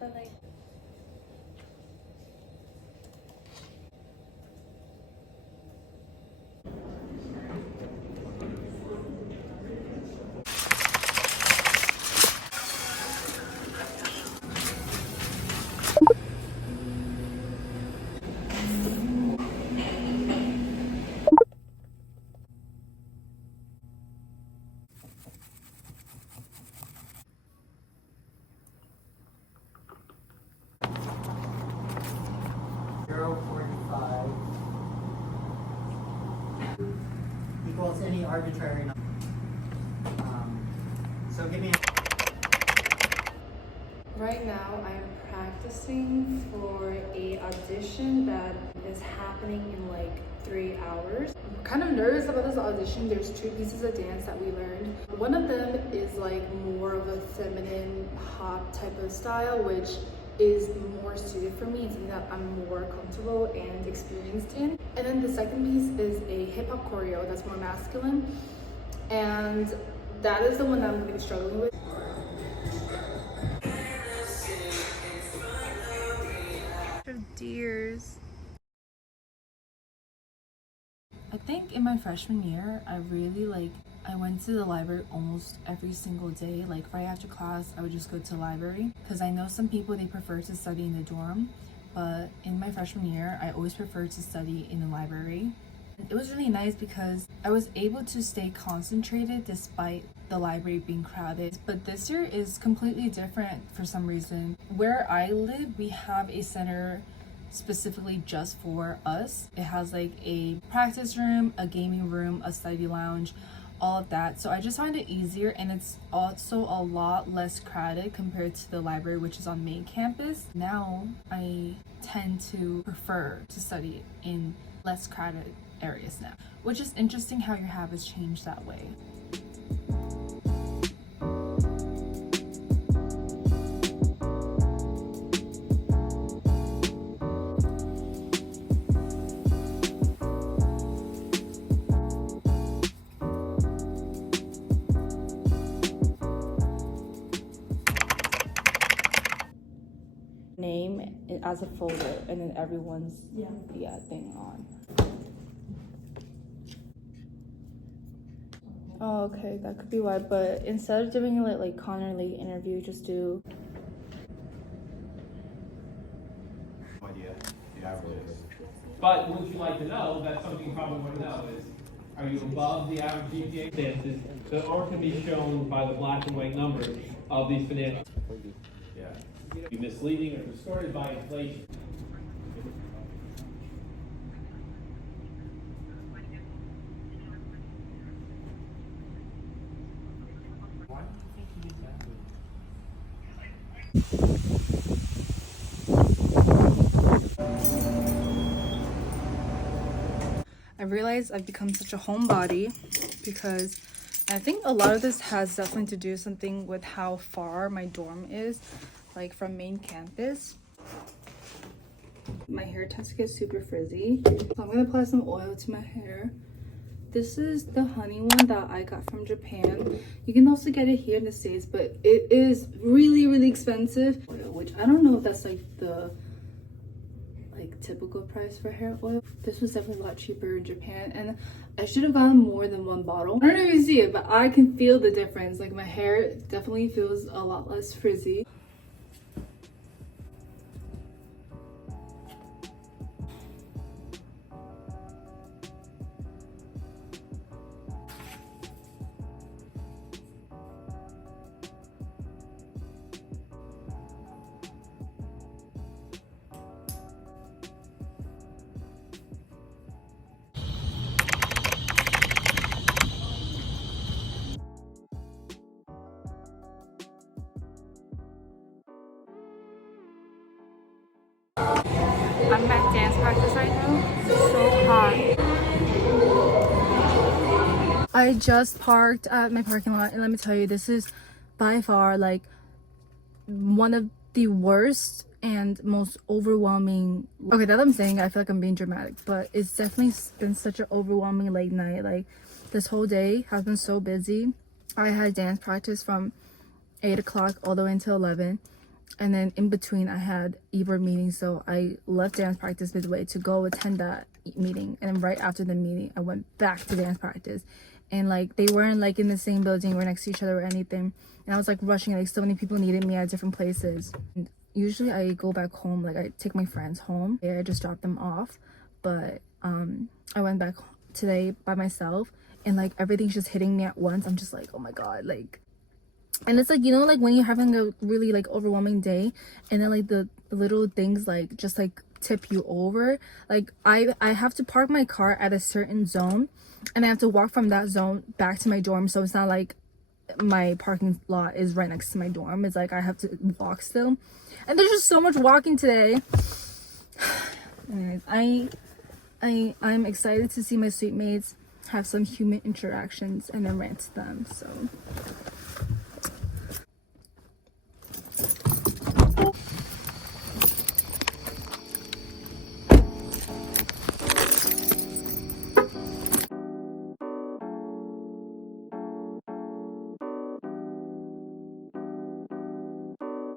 But like, equals any arbitrary number. So give me a... right now I'm practicing for a audition that is happening in like 3 hours. I'm kind of nervous about this audition. There's 2 pieces of dance that we learned. One of them is like more of a feminine pop type of style, which is more suited for me and something that I'm more comfortable and experienced in. And then the second piece is a hip-hop choreo that's more masculine, and that is the one that I'm really struggling with. Dears. I think in my freshman year, I went to the library almost every single day. Like right after class, I would just go to the library, because I know some people, they prefer to study in the dorm, but in my freshman year, I always preferred to study in the library. It was really nice because I was able to stay concentrated despite the library being crowded. But this year is completely different for some reason. Where I live, we have a center specifically just for us. It has like a practice room, a gaming room, a study lounge, all of that. So I just find it easier, and it's also a lot less crowded compared to the library, which is on main campus. Now I tend to prefer to study in less crowded areas now, which is interesting how your habits change that way. Name it as a folder, and then everyone's thing on. Oh, okay, that could be why. But instead of doing it like Connor Lee interview, just do. No idea the averages. But what you like to know, that's something you probably want to know, is are you above the average GPA stances that aren't going to be shown by the black and white numbers of these financial? Yeah. Be misleading or distorted by inflation. Why do you think you did that? I realized I've become such a homebody because I think a lot of this has definitely to do something with how far my dorm is, like from main campus. My hair tends to get super frizzy, so I'm gonna apply some oil to my hair. This is the honey one that I got from Japan. You can also get it here in the States, but it is really expensive, which I don't know if that's like the typical price for hair oil. This was definitely a lot cheaper in Japan, and I should have gotten more than 1 bottle. I don't know if you see it, but I can feel the difference. Like my hair definitely feels a lot less frizzy. I'm at dance practice right now. It's so hot. I just parked at my parking lot, and let me tell you, this is by far like one of the worst and most overwhelming. Okay, that I'm saying, I feel like I'm being dramatic, but it's definitely been such an overwhelming late night. Like, this whole day has been so busy. I had dance practice from 8 o'clock all the way until 11, and then in between I had e-board meetings, so I left dance practice midway to go attend that meeting, and then right after the meeting I went back to dance practice. And like, they weren't like in the same building or next to each other or anything, and I was like rushing, like so many people needed me at different places. And usually I go back home, like I take my friends home, I just drop them off, but I went back today by myself, and like everything's just hitting me at once. I'm just like, oh my god, like, and it's like, you know, like when you're having a really like overwhelming day, and then like the little things like just like tip you over. Like I have to park my car at a certain zone, and I have to walk from that zone back to my dorm, so it's not like my parking lot is right next to my dorm. It's like I have to walk still, and there's just so much walking today. Anyways, I'm excited to see my suite mates, have some human interactions, and then rant to them. So